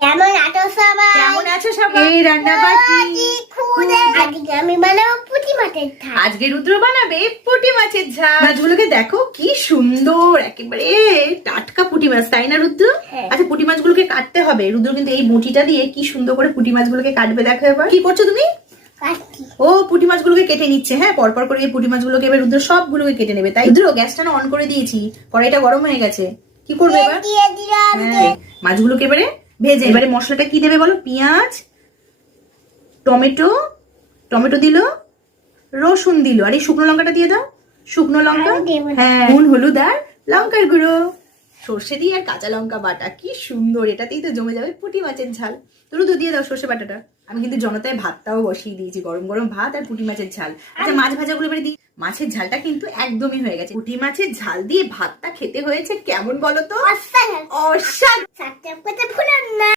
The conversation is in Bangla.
কেমন আছো সবাই? কেমন আছো সবাই? এই রান্না বাটি আজকে আমি বানাবো পুঁটি মাছের ঝাল। আজকে রুদ্র বানাবে পুঁটি মাছের ঝাল। মাছগুলোকে দেখো কি সুন্দর, একেবারে টাটকা পুঁটি মাছ, তাই না রুদ্র? হ্যাঁ। আচ্ছা, পুঁটি মাছগুলোকে কাটতে হবে। রুদ্র কিন্তু এই বটিটা দিয়ে কি সুন্দর করে পুঁটি মাছগুলোকে কাটবে, দেখো এবার। কি করছো তুমি? কাটছি। ও পুঁটি মাছগুলোকে কেটে নিচ্ছে। হ্যাঁ, পরপর করে এই পুঁটি মাছগুলোকে এবার রুদ্র সবগুলোকে কেটে নেবে। তাই রুদ্র গ্যাসটা অন করে দিয়েছি, কড়াইটা গরম হয়ে গেছে। কি করবে এবার? দিয়ে দিলাম। হ্যাঁ, মাছগুলোকে এবারে ভেজে, এবারে মশলাটা কি দেবে বলো? পেঁয়াজ, টমেটো দিল, রসুন দিল, আর এই শুকনো লঙ্কাটা দিয়ে দাও। শুকনো লঙ্কা, আর দেব না। হ্যাঁ, নুন, হলুদ আর লঙ্কার গুঁড়ো, সর্ষে দিয়ে আর কাঁচা লঙ্কা বাটা। কি সুন্দর, এটাতেই তো জমে যাবে পুঁটি মাছের ঝাল। তুমি তো দিয়ে দাও সর্ষে বাটাটা। আমি কিন্তু জনতায় ভাতটাও বসিয়ে দিয়েছি, গরম গরম ভাত আর পুঁটি মাছের ঝাল। আচ্ছা, মাছ ভাজাগুলো এবারে দিই। মাছের ঝালটা কিন্তু একদমই হয়ে গেছে। পুঁটি মাছের ঝাল দিয়ে ভাতটা খেতে হয়েছে কেমন বলো তো? অসাধারণ। অসাধারণ। সাবস্ক্রাইব করতে ভুলেন না।